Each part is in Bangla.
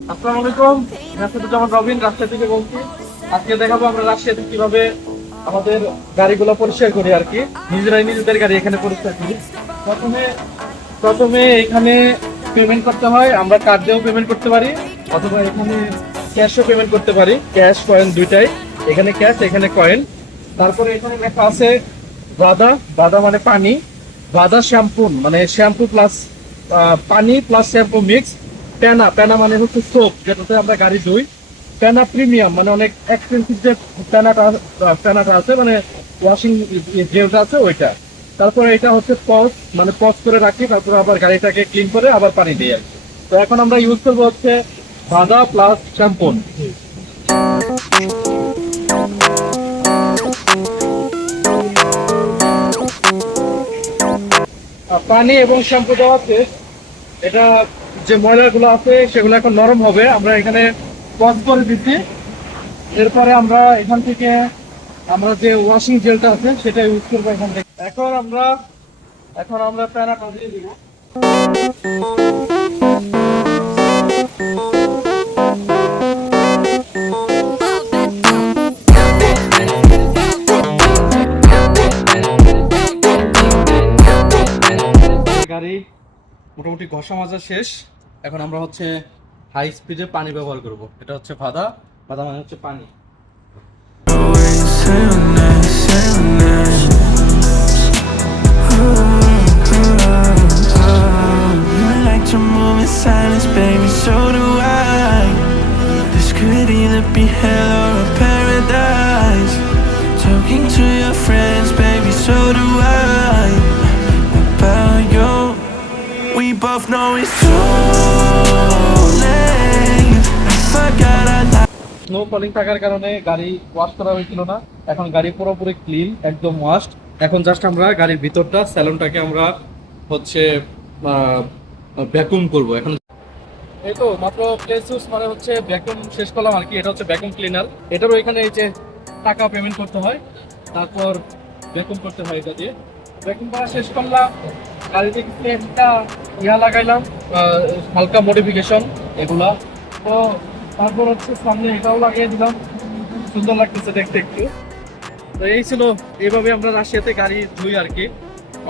আসসালামু আলাইকুম। রাজশাহী রবিন, রাজশাহী থেকে বলছি। আজকে দেখাবো আমরা রাজশাহীতে কীভাবে আমাদের গাড়িগুলো পরিষ্কার করি আর কি। নিজেরাই নিজেদের গাড়ি এখানে পরিষ্কার করি। প্রথমে প্রথমে এখানে পেমেন্ট করতে হয়। আমরা কার্ড পেমেন্ট করতে পারি, অথবা এখানে ক্যাশও পেমেন্ট করতে পারি। ক্যাশ কয়েন দুইটাই। এখানে ক্যাশ এখানে কয়েন তারপরে এখানে লেখা আছে বাদা। বাদা মানে পানি। বাদা শ্যাম্পু মানে শ্যাম্পু প্লাস পানি প্লাস শ্যাম্পু মিক্স প্যানা প্যানা মানে হচ্ছে সোপ যেটাতে আমরা গাড়ি ধুই। প্যানা প্রিমিয়াম মানে অনেক এক্সপেন্সিভ যে প্যানাটা প্যানাটা আছে মানে ওয়াশিং জেলটা আছে, ওইটা। তারপরে এটা হচ্ছে পজ মানে পজ করে রাখি, তারপরে আবার গাড়িটাকে ক্লিন করে আবার পানি দিয়ে তো এখন আমরা ইউজ করব হচ্ছে বাদা প্লাস শ্যাম্পুন পানি এবং শ্যাম্পু দেওয়াতে এটা যে ময়লাগুলো আছে, সেগুলো এখন নরম হবে। আমরা এখানে পজ করে দিচ্ছি। এরপরে আমরা এখান থেকে আমরা যে ওয়াশিং জেলটা আছে, সেটা ইউজ করব এখান থেকে। এখন আমরা এখন আমরা প্যানাটা দিয়ে দিব গাড়ি মোটামুটি ঘষা মাজা শেষ। এখন আমরা হচ্ছে হাই স্পিডে পানি ব্যবহার করব। এটা হচ্ছে ভাদা ভাদা মানে হচ্ছে পানি। Be hell or a paradise. Talking to you snow falling থাকার কারণে গাড়ি ওয়াশ করা হয়েছিল না। এখন গাড়ি পুরোপুরি ক্লিন একদম ওয়াশড এখন জাস্ট আমরা গাড়ির ভিতরটা স্যালনটাকে আমরা হচ্ছে ভ্যাকুম করব। এখন এই তো, মাত্র প্লেসুস মানে হচ্ছে ভ্যাকুম শেষ করলাম আর কি, এটা হচ্ছে ভ্যাকুম ক্লিনার এটারও এখানে এই যে টাকা পেমেন্ট করতে হয়, তারপর ভ্যাকুম করতে হয় এটা দিয়ে। ভ্যাকুম করা শেষ করলাম, গাড়িতে একটা ইয়া লাগাইলাম হালকা মডিফিকেশন এগুলা। তো তারপর হচ্ছে সামনে এটাও লাগিয়ে দিলাম। সুন্দর লাগতেছে দেখতে একটু। তো এই ছিল, এইভাবে আমরা রাশিয়াতে গাড়ি ধুই আর কি।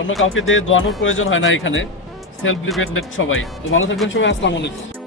অন্য কাউকে দিয়ে ধোয়ানোর প্রয়োজন হয় না এখানে। সেলফ ডিপেন্ডেন্ট সবাই। তো ভালো থাকবেন সবাই, আসসালামু আলাইকুম।